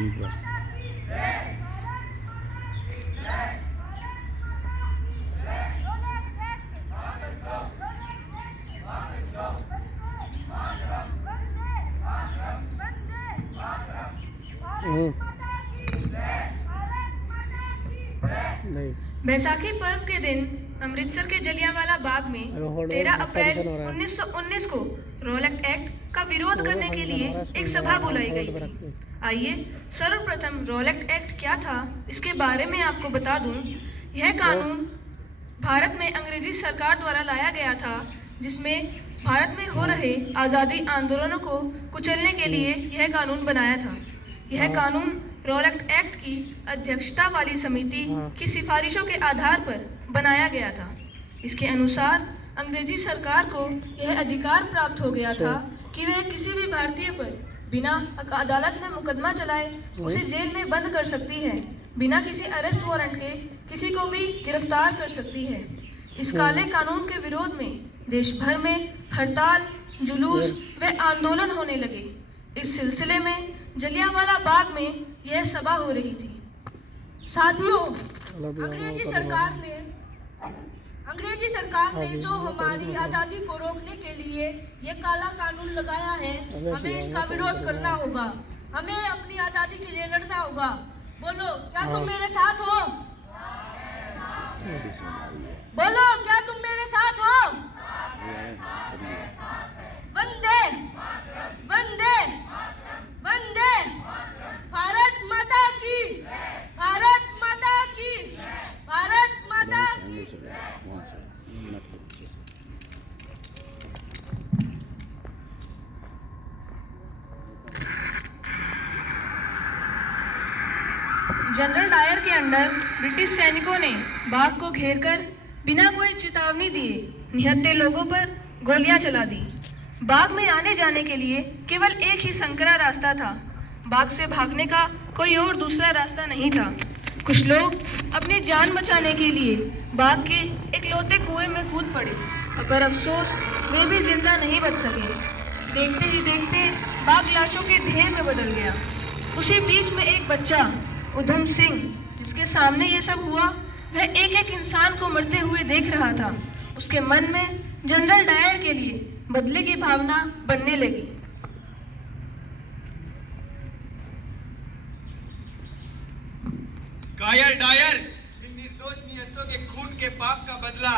ठीक है। बैसाखी पर्व के दिन अमृतसर के जलियांवाला बाग में 13 अप्रैल 1919 को रोलेट एक्ट का विरोध करने के लिए एक सभा बुलाई गई थी। आइए सर्वप्रथम रोलेट एक्ट क्या था इसके बारे में आपको बता दूं। यह कानून भारत में अंग्रेजी सरकार द्वारा लाया गया था, जिसमें भारत में हो रहे आज़ादी आंदोलनों को कुचलने के लिए यह कानून बनाया था। यह कानून रोलेट एक्ट की अध्यक्षता वाली समिति की सिफारिशों के आधार पर बनाया गया था। इसके अनुसार अंग्रेजी सरकार को यह अधिकार प्राप्त हो गया था कि वह किसी भी भारतीय पर बिना अदालत में मुकदमा चलाए उसे जेल में बंद कर सकती है, बिना किसी अरेस्ट वारंट के किसी को भी गिरफ्तार कर सकती है। इस काले कानून के विरोध में देश भर में हड़ताल, जुलूस व आंदोलन होने लगे। इस सिलसिले में जलियांवाला बाग में यह सभा हो रही थी। साथियों, अंग्रेजी सरकार ने जो हमारी आज़ादी को रोकने के लिए ये काला कानून लगाया है, हमें इसका विरोध करना होगा। हमें अपनी आज़ादी के लिए लड़ना होगा। बोलो, क्या तुम मेरे साथ हो? बोलो, क्या तुम मेरे साथ हो? वंदे वंदे वंदे भारत माता की, भारत माता की, भारत माता की। जनरल डायर के अंडर ब्रिटिश सैनिकों ने बाग को घेरकर बिना कोई चेतावनी दिए निहत्थे लोगों पर गोलियां चला दी। बाग में आने जाने के लिए केवल एक ही संकरा रास्ता था। बाग से भागने का कोई और दूसरा रास्ता नहीं था। कुछ लोग अपनी जान बचाने के लिए बाग के इकलौते कुएं में कूद पड़े, पर अफसोस वे भी जिंदा नहीं बच सके। देखते ही देखते बाग लाशों के ढेर में बदल गया। उसी बीच में एक बच्चा उधम सिंह, जिसके सामने ये सब हुआ, वह एक एक इंसान को मरते हुए देख रहा था। उसके मन में जनरल डायर के लिए बदले की भावना बनने लगी। कायर डायर, इन निर्दोष नियतों के खून के पाप का बदला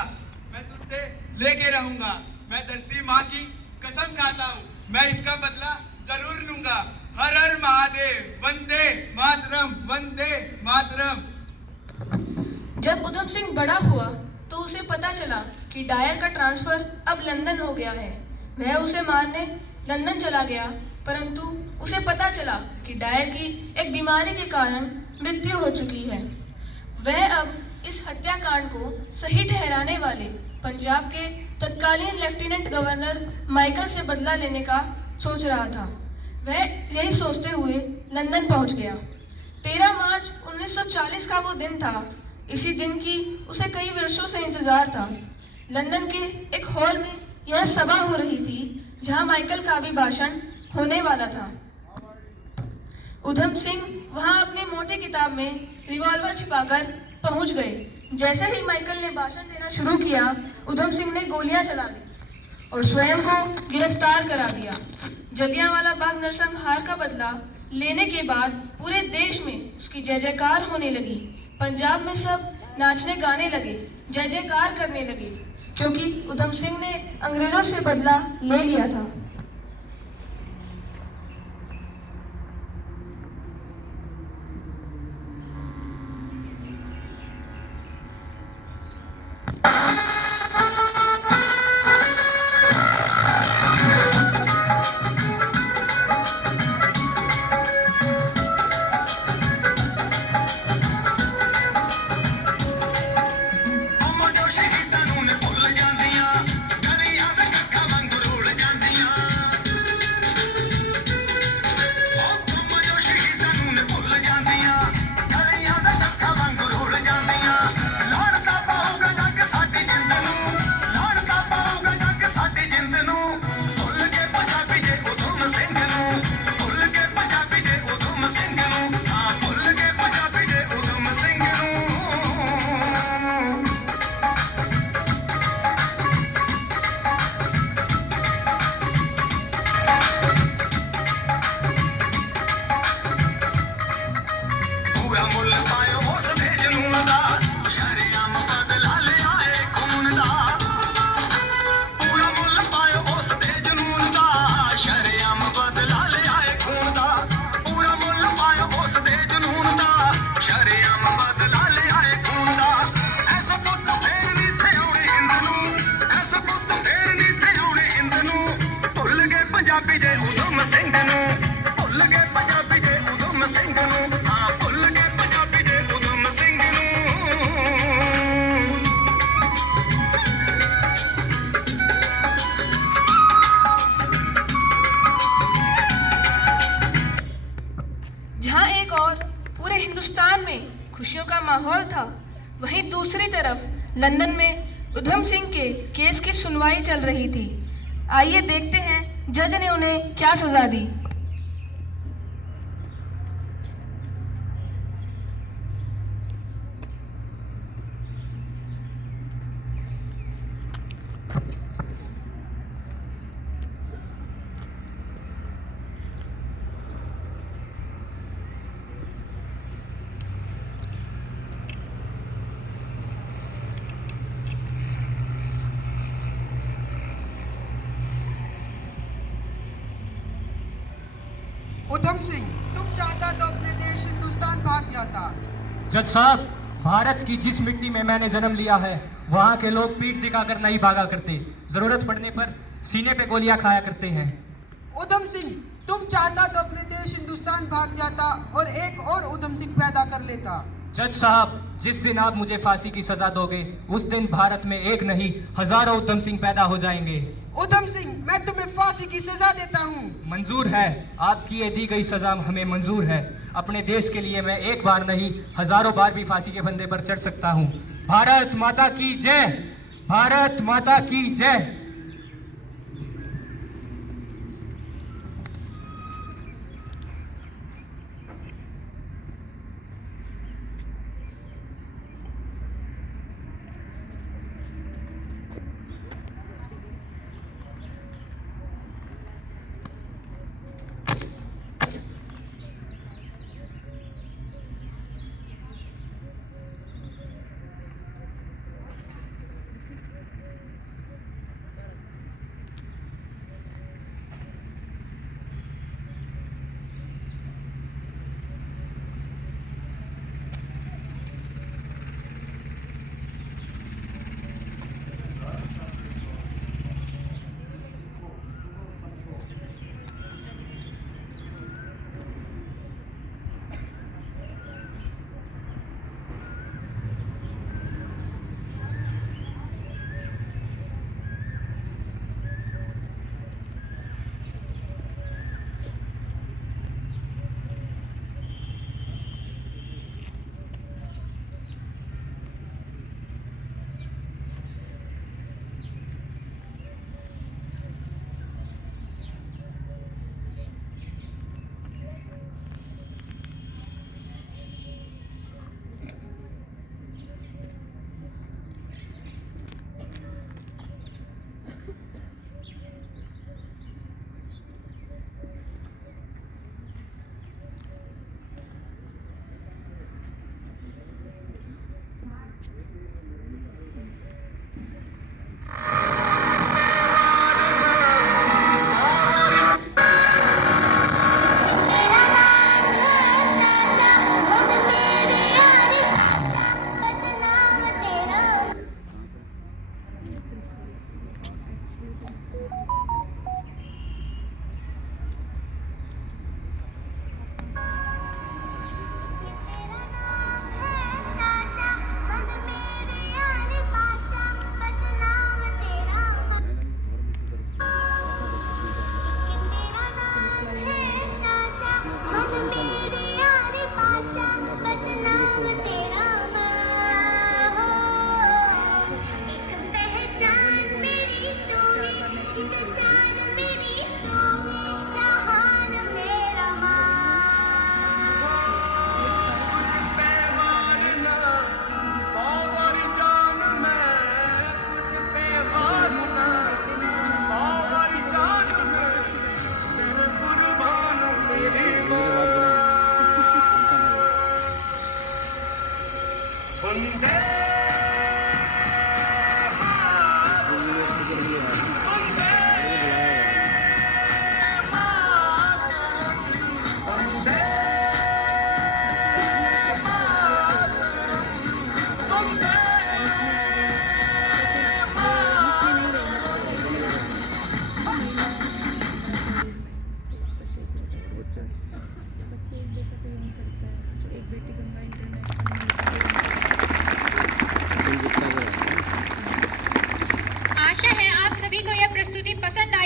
मैं तुझसे लेके रहूंगा। मैं धरती माँ की कसम खाता हूँ, मैं इसका बदला जरूर लूंगा। हर हर महादेव, वंदे मातरम, वंदे मातरम। जब उधम सिंह बड़ा हुआ तो उसे पता चला कि डायर का ट्रांसफर अब लंदन हो गया है। वह उसे मारने लंदन चला गया, परंतु उसे पता चला कि डायर की एक बीमारी के कारण मृत्यु हो चुकी है। वह अब इस हत्याकांड को सही ठहराने वाले पंजाब के तत्कालीन लेफ्टिनेंट गवर्नर माइकल से बदला लेने का सोच रहा था। वह यही सोचते हुए लंदन पहुंच गया। 13 मार्च 1940 का वो दिन था। इसी दिन की उसे कई वर्षों से इंतजार था। लंदन के एक हॉल में यह सभा हो रही थी, जहां माइकल का भी भाषण होने वाला था। उधम सिंह वहां अपनी मोटी किताब में रिवॉल्वर छिपाकर पहुंच गए। जैसे ही माइकल ने भाषण देना शुरू किया, उधम सिंह ने गोलियां चला दी और स्वयं को गिरफ्तार करा दिया। जलियांवाला बाग नरसंहार का बदला लेने के बाद पूरे देश में उसकी जय जयकार होने लगी। पंजाब में सब नाचने गाने लगे, जय जयकार करने लगे, क्योंकि उधम सिंह ने अंग्रेजों से बदला ले लिया था। लंदन में उधम सिंह के केस की सुनवाई चल रही थी। आइए देखते हैं जज ने उन्हें क्या सजा दी। उधम सिंह, तुम चाहता तो अपने देश हिंदुस्तान भाग जाता। जज साहब, भारत की जिस मिट्टी में मैंने जन्म लिया है वहाँ के लोग पीठ दिखाकर नहीं भागा करते, जरूरत पड़ने पर सीने पे गोलियां खाया करते हैं। उधम सिंह, तुम चाहता तो अपने देश हिंदुस्तान भाग जाता और एक और उधम सिंह पैदा कर लेता। जज साहब, जिस दिन आप मुझे फांसी की सजा दोगे उस दिन भारत में एक नहीं हजारों उधम सिंह पैदा हो जाएंगे। उधम सिंह, मैं तुम्हें फांसी की सजा देता हूँ। मंजूर है, आपकी ये दी गई सजा हमें मंजूर है। अपने देश के लिए मैं एक बार नहीं हजारों बार भी फांसी के फंदे पर चढ़ सकता हूँ। भारत माता की जय, भारत माता की जय।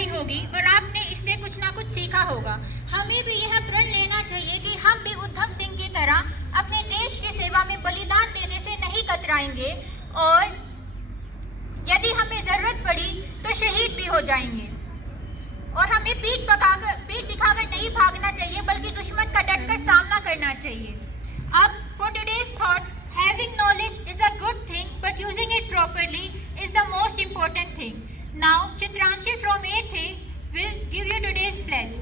होगी और आपने इससे कुछ ना कुछ सीखा होगा। हमें भी यह प्रण लेना चाहिए कि हम भी उधम सिंह की तरह अपने देश की सेवा में बलिदान देने से नहीं कतराएंगे और यदि हमें जरूरत पड़ी तो शहीद भी हो जाएंगे। और हमें पीठ दिखाकर नहीं भागना चाहिए, बल्कि दुश्मन का डटकर सामना करना चाहिए। अब for today's thought, having knowledge is a good thing, but using it properly is the most important thing. Now, Chitranshi from 8th A will give you today's pledge.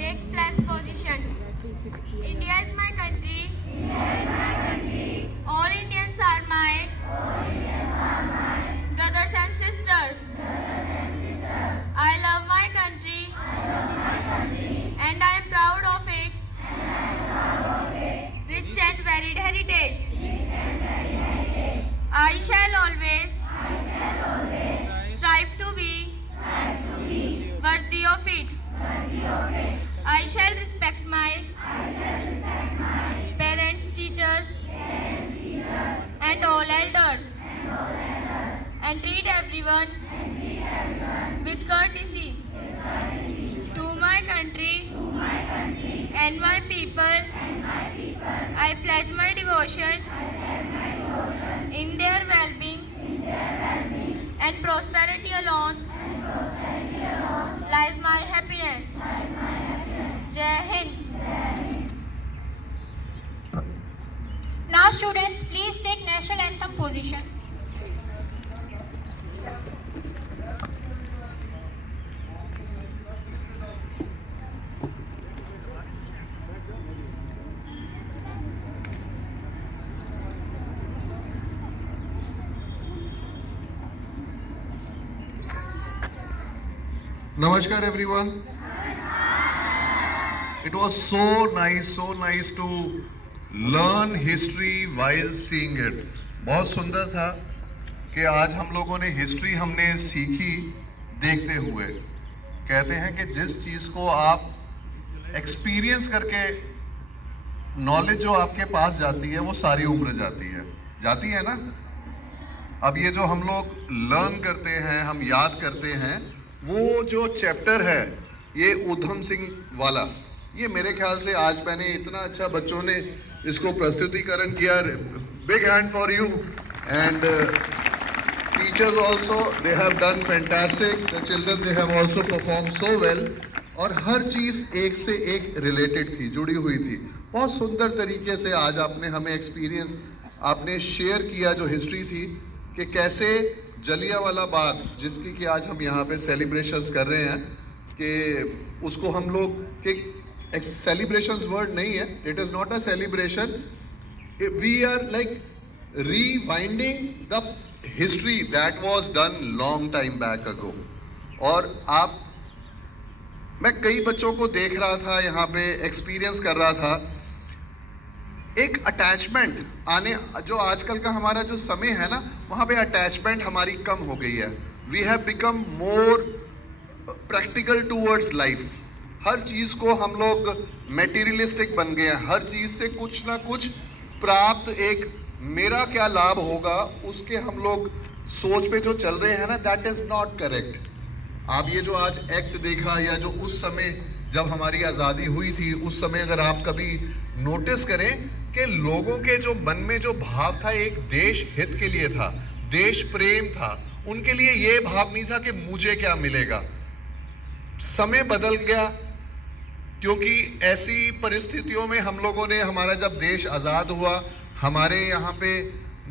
Take pledge position. India is my country. All Indians are my brothers and sisters. I love my country and I am proud of its rich and varied heritage. I shall always strive to be worthy of it. I shall respect my parents, teachers, and all elders, and treat everyone with courtesy. To my country and my people, I pledge my devotion in their well-being and prosperity alone lies my happiness. Jai Hind. Now students, please take national anthem position. Namaskar everyone. It was so nice to learn history while seeing it. बहुत सुंदर था कि आज हम लोगों ने history हमने सीखी देखते हुए। कहते हैं कि जिस चीज़ को आप एक्सपीरियंस करके नॉलेज जो आपके पास जाती है वो सारी उम्र जाती है ना। अब ये जो हम लोग लर्न करते हैं, हम याद करते हैं, वो जो चैप्टर है ये ऊधम सिंह वाला, ये मेरे ख्याल से आज मैंने इतना अच्छा बच्चों ने इसको प्रस्तुतिकरण किया। Big hand for you and teachers also, they have done fantastic. The children they have also perform so well. और हर चीज़ एक से एक रिलेटेड थी, जुड़ी हुई थी। बहुत सुंदर तरीके से आज आपने हमें एक्सपीरियंस आपने शेयर किया जो हिस्ट्री थी, कि कैसे जलियांवाला बाग, जिसकी कि आज हम यहाँ पे सेलिब्रेशंस कर रहे हैं, कि उसको हम लोग कि सेलिब्रेशंस वर्ड नहीं है, it is not a celebration, we are like rewinding the history that was done long time back ago. और मैं कई बच्चों को देख रहा था यहाँ पे, एक्सपीरियंस कर रहा था, एक अटैचमेंट आने, जो आजकल का हमारा जो समय है ना, वहाँ पे अटैचमेंट हमारी कम हो गई है। We have become more practical towards life. हर चीज़ को हम लोग मेटीरियलिस्टिक बन गए हैं। हर चीज़ से कुछ ना कुछ प्राप्त, एक मेरा क्या लाभ होगा, उसके हम लोग सोच पे जो चल रहे हैं ना, दैट इज़ नॉट करेक्ट। आप ये जो आज एक्ट देखा, या जो उस समय जब हमारी आज़ादी हुई थी, उस समय अगर आप कभी नोटिस करें कि लोगों के जो मन में जो भाव था, एक देश हित के लिए था, देश प्रेम था। उनके लिए ये भाव नहीं था कि मुझे क्या मिलेगा। समय बदल गया, क्योंकि ऐसी परिस्थितियों में हम लोगों ने, हमारा जब देश आज़ाद हुआ, हमारे यहाँ पे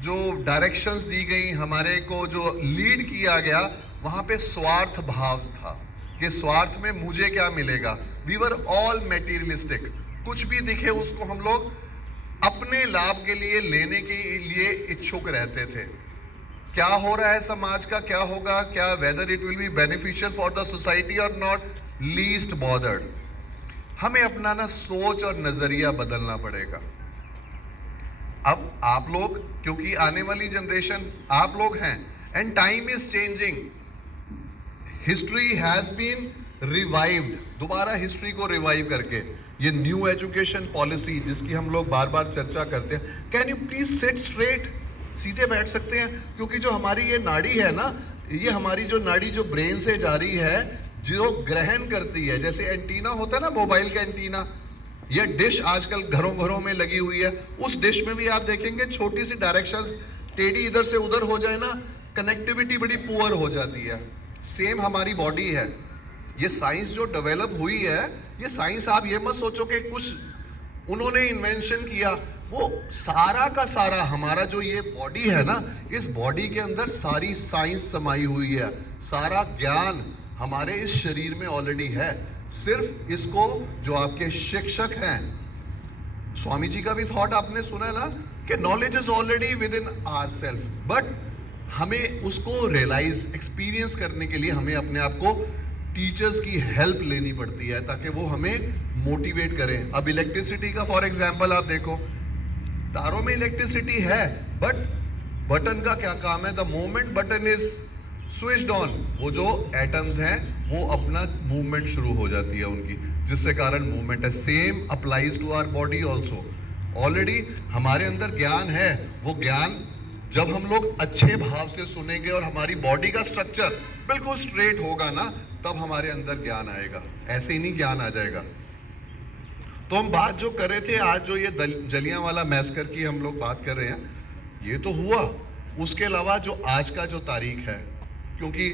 जो डायरेक्शंस दी गई, हमारे को जो लीड किया गया, वहाँ पे स्वार्थ भाव था कि स्वार्थ में मुझे क्या मिलेगा। We were all materialistic. कुछ भी दिखे उसको हम लोग अपने लाभ के लिए लेने के लिए इच्छुक रहते थे। क्या हो रहा है समाज का, क्या होगा, क्या whether it will be beneficial for the society और नॉट, लीस्ट बॉदर्ड। हमें अपना ना सोच और नज़रिया बदलना पड़ेगा। अब आप लोग, क्योंकि आने वाली जनरेशन आप लोग हैं, and time is changing, history has been revived, दोबारा हिस्ट्री को रिवाइव करके ये न्यू एजुकेशन पॉलिसी जिसकी हम लोग बार बार चर्चा करते हैं, can you please sit straight, सीधे बैठ सकते हैं? क्योंकि जो हमारी ये नाड़ी है ना, ये हमारी जो नाड़ी जो ब्रेन से जा रही है, जो ग्रहण करती है, जैसे एंटीना होता है ना मोबाइल का एंटीना, ये डिश आजकल घरों घरों में लगी हुई है, उस डिश में भी आप देखेंगे छोटी सी डायरेक्शंस टेढ़ी इधर से उधर हो जाए ना, कनेक्टिविटी बड़ी पुअर हो जाती है। सेम हमारी बॉडी है, ये साइंस जो डेवलप हुई है, ये साइंस आप ये मत सोचो कि कुछ उन्होंने इन्वेंशन किया, वो सारा का सारा हमारा जो ये बॉडी है ना, इस बॉडी के अंदर सारी साइंस समाई हुई है, सारा ज्ञान हमारे इस शरीर में ऑलरेडी है। सिर्फ इसको जो आपके शिक्षक हैं, स्वामी जी का भी थॉट आपने सुना ना कि knowledge is already within our self, but हमें उसको रियलाइज एक्सपीरियंस करने के लिए हमें अपने आप को टीचर्स की हेल्प लेनी पड़ती है ताकि वो हमें मोटिवेट करें। अब इलेक्ट्रिसिटी का फॉर एग्जांपल आप देखो, तारों में इलेक्ट्रिसिटी है, बट बटन का क्या काम है? The moment button is switched on, वो जो एटम्स हैं वो अपना मूवमेंट शुरू हो जाती है उनकी, जिससे कारण मूवमेंट है। Same applies to our body also. Already हमारे अंदर ज्ञान है, वो ज्ञान जब हम लोग अच्छे भाव से सुनेंगे और हमारी बॉडी का स्ट्रक्चर बिल्कुल स्ट्रेट होगा ना, तब हमारे अंदर ज्ञान आएगा, ऐसे ही नहीं ज्ञान आ जाएगा। तो हम बात जो कर रहे थे आज, जो ये जलियांवाला मैसकर की हम लोग बात कर रहे हैं, ये तो हुआ। उसके अलावा जो आज का जो तारीख है, क्योंकि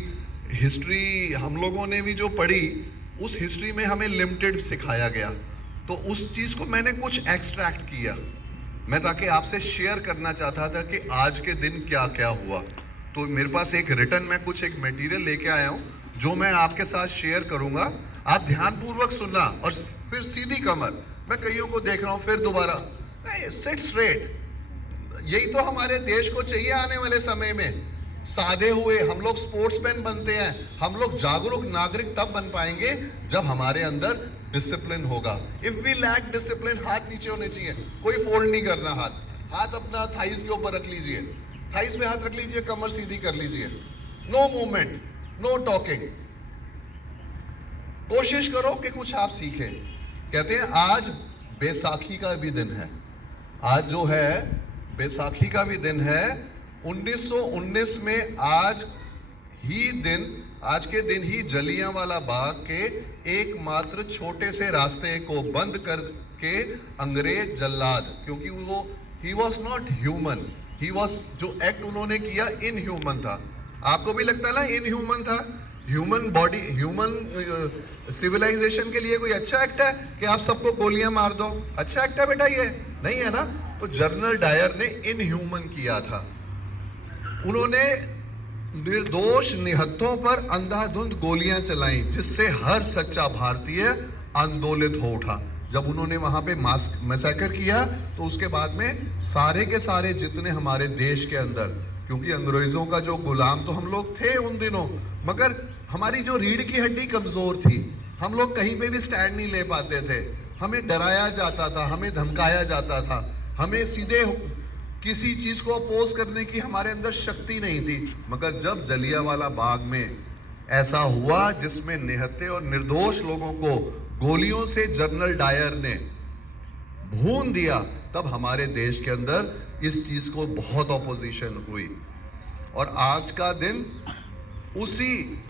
हिस्ट्री हम लोगों ने भी जो पढ़ी, उस हिस्ट्री में हमें लिमिटेड सिखाया गया, तो उस चीज़ को मैंने कुछ एक्सट्रैक्ट किया, मैं ताकि आपसे शेयर करना चाहता था कि आज के दिन क्या क्या हुआ। तो मेरे पास एक रिटर्न में कुछ एक मटेरियल लेके आया हूँ जो मैं आपके साथ शेयर करूँगा। आप ध्यानपूर्वक सुनना और फिर सीधी कमर। मैं कईयों को देख रहा हूँ, फिर दोबारा सिट स्ट्रेट। यही तो हमारे देश को चाहिए आने वाले समय में। साधे हुए हम लोग स्पोर्ट्समैन बनते हैं, हम लोग जागरूक नागरिक तब बन पाएंगे जब हमारे अंदर डिसिप्लिन होगा। इफ वी लैक डिसिप्लिन, हाथ नीचे होने चाहिए, कोई फोल्ड नहीं करना, हाथ अपना थाइस के ऊपर रख लीजिए, थाइस में हाथ रख लीजिए, कमर सीधी कर लीजिए, नो मूवमेंट, नो टॉकिंग। कोशिश करो कि कुछ आप सीखें। कहते हैं आज बैसाखी का भी दिन है, आज जो है बैसाखी का भी दिन है। 1919 में आज के दिन ही जलियांवाला बाग के एकमात्र छोटे से रास्ते को बंद करके अंग्रेज जल्लाद, क्योंकि वो he was not human, he was, जो एक्ट उन्होंने किया इनह्यूमन था। आपको भी लगता है ना इनह्यूमन था? ह्यूमन बॉडी, ह्यूमन सिविलाइजेशन के लिए कोई अच्छा एक्ट है कि आप सबको गोलियां मार दो? अच्छा एक्ट है बेटा? ये नहीं है ना। तो जनरल डायर ने इनह्यूमन किया था। उन्होंने निर्दोष निहत्थों पर अंधाधुंध गोलियां चलाई, जिससे हर सच्चा भारतीय आंदोलित हो उठा। जब उन्होंने वहां पे मैसेकर किया तो उसके बाद में सारे के सारे जितने हमारे देश के अंदर, क्योंकि अंग्रेजों का जो गुलाम तो हम लोग थे उन दिनों, मगर हमारी जो रीढ़ की हड्डी कमजोर थी, हम लोग कहीं पे भी स्टैंड नहीं ले पाते थे, हमें डराया जाता था, हमें धमकाया जाता था, हमें सीधे किसी चीज को अपोज करने की हमारे अंदर शक्ति नहीं थी। मगर जब जलियांवाला बाग में ऐसा हुआ जिसमें निहत्थे और निर्दोष लोगों को गोलियों से जनरल डायर ने भून दिया, तब हमारे देश के अंदर इस चीज को बहुत ऑपोजिशन हुई। और आज का दिन उसी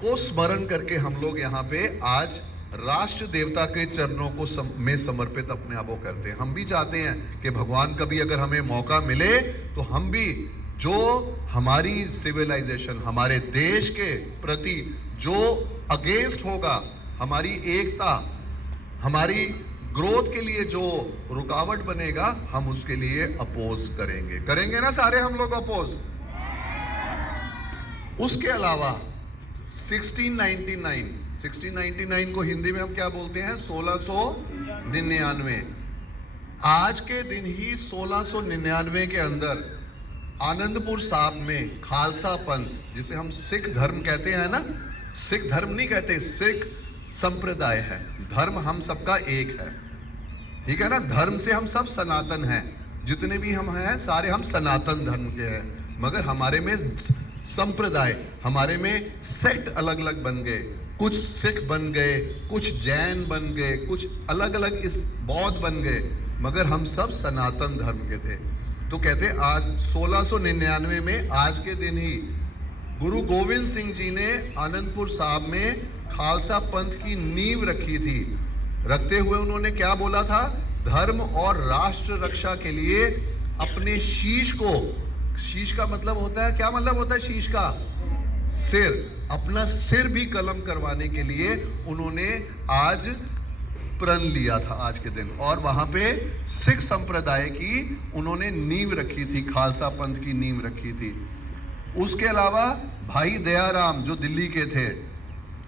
को स्मरण करके हम लोग यहाँ पे आज राष्ट्र देवता के चरणों को में समर्पित अपने आप को करते हैं। हम भी चाहते हैं कि भगवान कभी अगर हमें मौका मिले तो हम भी जो हमारी सिविलाइजेशन, हमारे देश के प्रति जो अगेंस्ट होगा, हमारी एकता, हमारी ग्रोथ के लिए जो रुकावट बनेगा, हम उसके लिए अपोज करेंगे ना सारे हम लोग अपोज। उसके अलावा 1699 को हिंदी में हम क्या बोलते हैं? 1699। आज के दिन ही 1699 के अंदर आनंदपुर साहब में खालसा पंथ, जिसे हम सिख धर्म कहते हैं ना, सिख धर्म नहीं कहते, सिख संप्रदाय है। धर्म हम सबका एक है, ठीक है ना। धर्म से हम सब सनातन हैं, जितने भी हम हैं सारे हम सनातन धर्म के हैं, मगर हमारे में संप्रदाय, हमारे में सेक्ट अलग अलग बन गए। कुछ सिख बन गए, कुछ जैन बन गए, कुछ अलग अलग इस बौद्ध बन गए, मगर हम सब सनातन धर्म के थे। तो कहते आज 1699 में आज के दिन ही गुरु गोविंद सिंह जी ने आनंदपुर साहब में खालसा पंथ की नींव रखी थी। रखते हुए उन्होंने क्या बोला था? धर्म और राष्ट्र रक्षा के लिए अपने शीश को, शीश का मतलब होता है, क्या मतलब होता है शीश का? सिर, अपना सिर भी कलम करवाने के लिए उन्होंने आज प्रण लिया था आज के दिन, और वहां पे सिख संप्रदाय की उन्होंने नींव रखी थी, खालसा पंथ की नींव रखी थी। उसके अलावा भाई दयाराम जो दिल्ली के थे,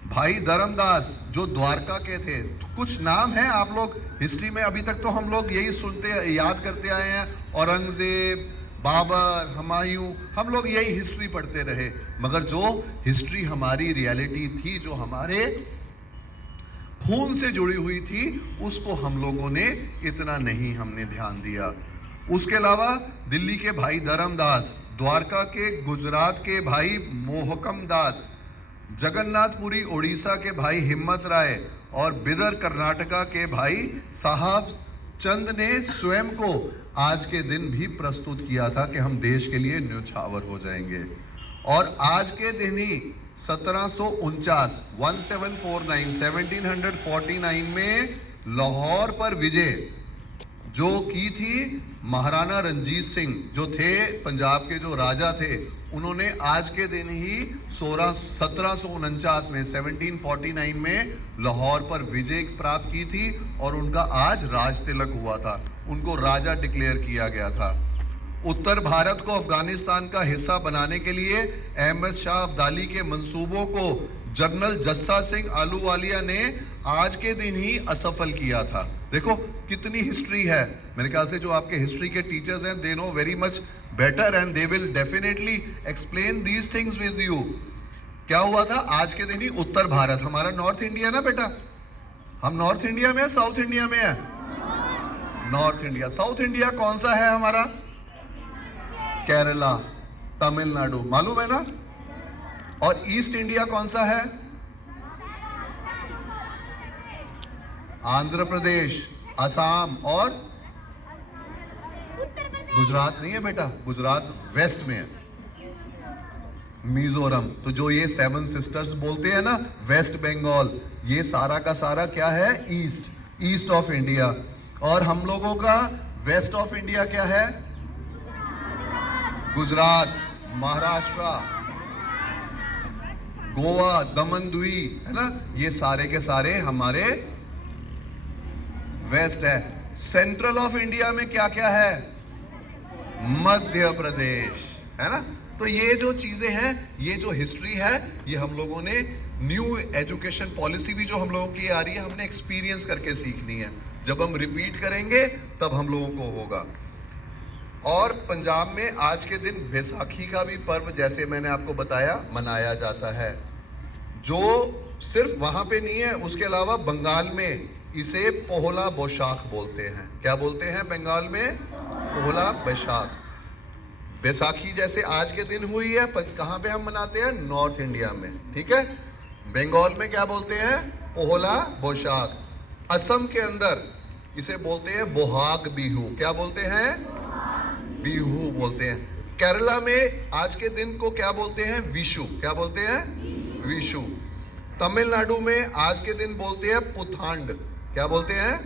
भाई धर्मदास जो द्वारका के थे, कुछ नाम हैं आप लोग हिस्ट्री में अभी तक तो हम लोग यही सुनते याद करते आए हैं, औरंगजेब, बाबर, हुमायूं, हम लोग यही हिस्ट्री पढ़ते रहे, मगर जो हिस्ट्री हमारी रियलिटी थी, जो हमारे खून से जुड़ी हुई थी, उसको हम लोगों ने इतना नहीं हमने ध्यान दिया। उसके अलावा दिल्ली के भाई धर्मदास, द्वारका के गुजरात के भाई मोहकम दास, जगन्नाथपुरी उड़ीसा के भाई हिम्मत राय और बिदर कर्नाटका के भाई साहब चंद ने स्वयं को आज के दिन भी प्रस्तुत किया था कि हम देश के लिए न्यौछावर हो जाएंगे। और आज के दिन ही 1749 में लाहौर पर विजय जो की थी महाराणा रंजीत सिंह जो थे पंजाब के जो राजा थे, उन्होंने आज के दिन ही 1749 में 1749 में लाहौर पर विजय प्राप्त की थी और उनका आज राज तिलक हुआ था, उनको राजा डिक्लेयर किया गया था। उत्तर भारत को अफगानिस्तान का हिस्सा बनाने के लिए अहमद शाह अब्दाली के मंसूबों को जनरल जस्सा सिंह आलूवालिया ने आज के दिन ही असफल किया था। देखो कितनी हिस्ट्री है। मेरे ख्याल से जो आपके हिस्ट्री के टीचर्स हैं, they know very much better and they will definitely explain these things with you. क्या हुआ था आज के दिन ही? उत्तर भारत, हमारा नॉर्थ इंडिया ना बेटा, हम नॉर्थ इंडिया में है, साउथ इंडिया में है? North India. साउथ इंडिया कौन सा है हमारा? केरला, तमिलनाडु, मालूम है ना? और ईस्ट इंडिया कौन सा है? आंध्र प्रदेश, असम और गुजरात नहीं है बेटा, गुजरात वेस्ट में है, मिजोरम। तो जो ये 7 सिस्टर्स बोलते हैं ना, वेस्ट बंगाल, ये सारा का सारा क्या है? East, east of India. और हम लोगों का वेस्ट ऑफ इंडिया क्या है? गुजरात, महाराष्ट्र, गोवा, दमन द्वीप, है ना, ये सारे के सारे हमारे वेस्ट है। सेंट्रल ऑफ इंडिया में क्या क्या है? मध्य प्रदेश, है ना। तो ये जो चीजें हैं, ये जो हिस्ट्री है, ये हम लोगों ने न्यू एजुकेशन पॉलिसी भी जो हम लोगों की आ रही है, हमने एक्सपीरियंस करके सीखनी है। जब हम रिपीट करेंगे तब हम लोगों को होगा। और पंजाब में आज के दिन बैसाखी का भी पर्व, जैसे मैंने आपको बताया, मनाया जाता है, जो सिर्फ वहां पे नहीं है, उसके अलावा बंगाल में इसे पोहला बोशाख बोलते हैं। क्या बोलते हैं बंगाल में? पोहला बैसाख। बैसाखी जैसे आज के दिन हुई है, कहाँ पे हम मनाते हैं? नॉर्थ इंडिया में, ठीक है। बंगाल में क्या बोलते हैं? पोहला बोशाख। असम के अंदर इसे बोलते हैं बोहाग बिहू। क्या बोलते हैं? बिहू बोलते हैं। केरला में आज के दिन को क्या बोलते हैं? विशु। क्या बोलते हैं? विशु। तमिलनाडु में आज के दिन बोलते हैं पुथांड। क्या बोलते हैं?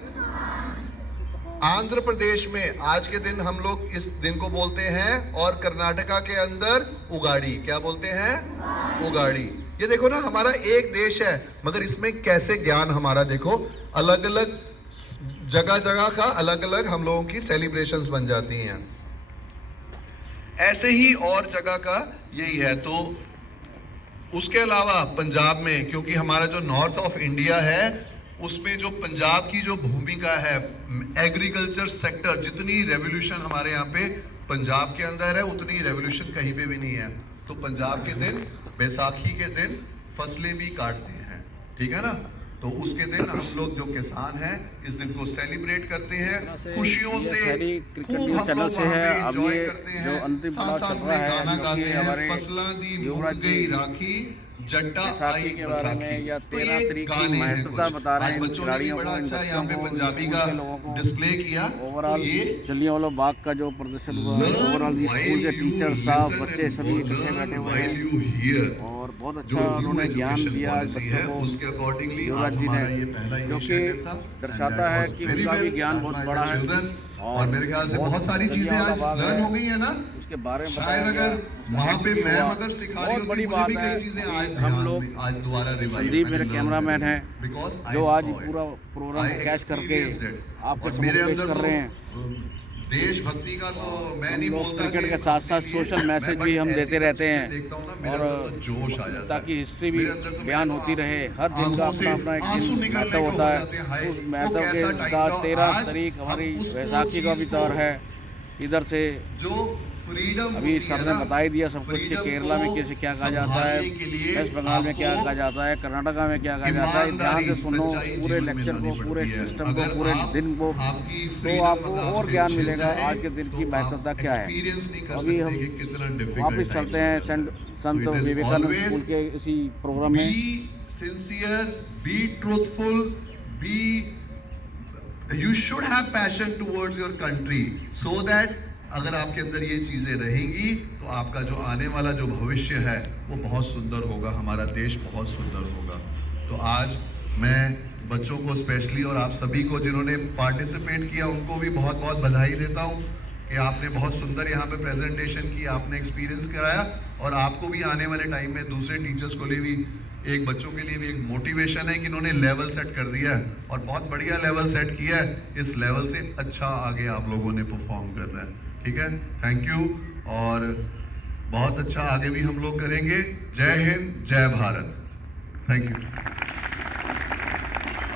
आंध्र प्रदेश में आज के दिन हम लोग इस दिन को बोलते हैं, और कर्नाटका के अंदर उगाड़ी। क्या बोलते हैं? उगाड़ी। ये देखो ना, हमारा एक देश है, मगर इसमें कैसे ज्ञान हमारा देखो, अलग अलग जगह जगह का अलग अलग हम लोगों की सेलिब्रेशंस बन जाती हैं। ऐसे ही और जगह का यही है। तो उसके अलावा पंजाब में, क्योंकि हमारा जो नॉर्थ ऑफ इंडिया है, उसमें जो पंजाब की जो भूमिका है, एग्रीकल्चर सेक्टर, जितनी रेवोल्यूशन हमारे यहाँ पे पंजाब के अंदर है, उतनी रेवोल्यूशन कहीं पे भी नहीं है। तो पंजाब के दिन, बैसाखी के दिन फसलें भी काटते हैं, ठीक है ना। तो उसके दिन हम लोग जो किसान हैं इस दिन को सेलिब्रेट करते हैं खुशियों से। क्रिकेट न्यूज़ चैनल से है। अब ये जो अंतिम पड़ाव चल रहा है, जो कि हमारे युवराज जी राखी जट्टा बैसाखी के बारे में या 13 तारीख की महत्वता बता रहे हैं खिलाड़ियों को, इन बच्चों को, पंजाबी का लोगों को डिस्प्ले किया। ओवरऑल जलियांवाला बाग का जो प्रदर्शन हुआ, ओवरऑल स्कूल के टीचर, स्टाफ, बच्चे सभी इकट्ठे बैठे हुए हैं और बहुत अच्छा उन्होंने ज्ञान दिया बच्चों को युवराज जी ने, जो कि दर्शाता है कि उनका भी ज्ञान बहुत बड़ा है और मेरे ख्याल से बहुत सारी चीजें आज लर्न हो गई है ना उसके बारे में। शायद अगर वहाँ पे मैम अगर सिखा रही बहुत बड़ी बात है। चीजें हम लोग आज दोबारा संदीप मेरे कैमरामैन हैं जो आज पूरा प्रोग्राम कैच करके आपको पेश कर रहे हैं। देशभक्ति का तो मैं नहीं बोलता, क्रिकेट के साथ साथ सोशल मैसेज भी हम देते रहते हैं और जोश आ जाता ताकि हिस्ट्री भी बयान होती रहे। हर दिन का अपना अपना एक दिन महत्व होता है। उस महत्व के साथ 13 तारीख हमारी बैसाखी का भी त्योहार है। इधर से जो फ्रीडम अभी सर ने बता ही दिया सब कुछ कि केरला में कैसे क्या कहा जाता है, वेस्ट बंगाल में क्या कहा जाता है, कर्नाटका में क्या कहा जाता है। ध्यान से सुनो पूरे लेक्चर को, पूरे सिस्टम को, पूरे दिन को, तो आपको और ज्ञान मिलेगा आज के दिन की महत्वता क्या है। अभी हम वापस चलते हैं संत विवेकानंद स्कूल के इसी प्रोग्राम में। Sincere, be truthful, be you should have passion towards your country so that अगर आपके अंदर ये चीजें रहेंगी तो आपका जो आने वाला जो भविष्य है वो बहुत सुंदर होगा, हमारा देश बहुत सुंदर होगा। तो आज मैं बच्चों को स्पेशली और आप सभी को जिन्होंने पार्टिसिपेट किया उनको भी बहुत बहुत बधाई देता हूँ कि आपने बहुत सुंदर यहाँ पे प्रेजेंटेशन की, आपने एक्सपीरियंस कराया और आपको भी आने वाले टाइम में दूसरे टीचर्स को लिए भी एक बच्चों के लिए भी एक मोटिवेशन है कि इन्होंने लेवल सेट कर दिया है और बहुत बढ़िया लेवल सेट किया है। इस लेवल से अच्छा आगे आप लोगों ने परफॉर्म करना है, ठीक है। थैंक यू और बहुत अच्छा आगे भी हम लोग करेंगे। जय हिंद, जय भारत। Thank you.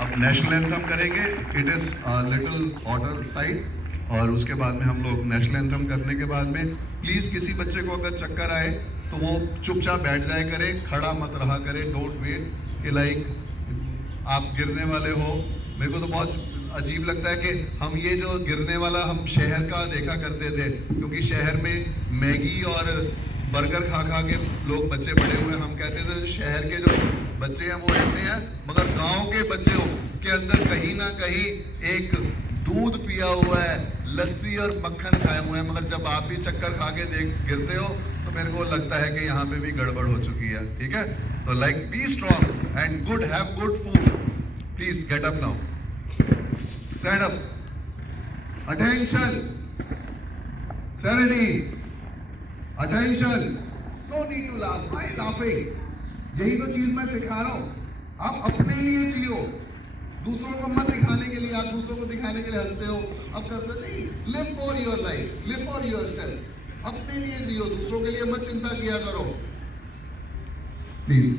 अब नेशनल एंथम करेंगे। It is little order side और उसके बाद में हम लोग नेशनल एंथम करने के बाद में प्लीज किसी बच्चे को अगर चक्कर आए तो वो चुपचाप बैठ जाए करे, खड़ा मत रहा करे। डोंट वेट कि लाइक आप गिरने वाले हो। मेरे को तो बहुत अजीब लगता है कि हम ये जो गिरने वाला हम शहर का देखा करते थे, क्योंकि शहर में मैगी और बर्गर खा खा के लोग बच्चे बड़े हुए। हम कहते थे शहर के जो बच्चे हैं वो ऐसे हैं, मगर गांव के बच्चों के अंदर कहीं ना कहीं एक दूध पिया हुआ है, लस्सी और मक्खन खाए हुए हैं। मगर जब आप भी चक्कर खा के गिरते हो तो मेरे को लगता है कि यहाँ पे भी गड़बड़ हो चुकी है, ठीक है। तो like be strong and good, have good food. Please get up now, stand up, attention, serenities, attention, no need to laugh, why laughing. यही तो चीज मैं सिखा रहा हूं, आप अपने लिए जियो, दूसरों को मत दिखाने के लिए। आप दूसरों को दिखाने के लिए हंसते हो, अब करते नहीं। Live for your life, live for your self, अपने लिए जियो, दूसरों के लिए मत चिंता किया करो प्लीज।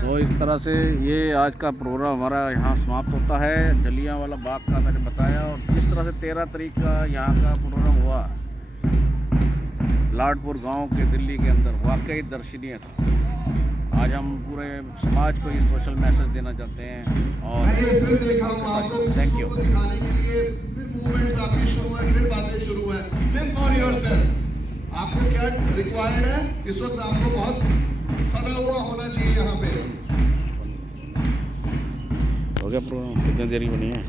तो इस तरह से ये आज का प्रोग्राम हमारा यहाँ समाप्त होता है। जलियांवाला बाग का मैंने बताया और जिस तरह से 13 तारीख का यहाँ का प्रोग्राम हुआ लाडपुर गांव के दिल्ली के अंदर, वाकई दर्शनीय था। आज हम पूरे समाज को ये सोशल मैसेज देना चाहते हैं। और मैं ये फिर देख रहा हूँ आप लोग थैंक यू। को दिखाने के लिए फिर मूवमेंट्स आपकी शुरू है, फिर बातें शुरू है। Live for yourself. आपको क्या रिक्वायर्ड है इस वक्त? आपको बहुत सदा हुआ होना चाहिए यहाँ पे। हो गया प्रोग्राम? कितनी देर की बनी है?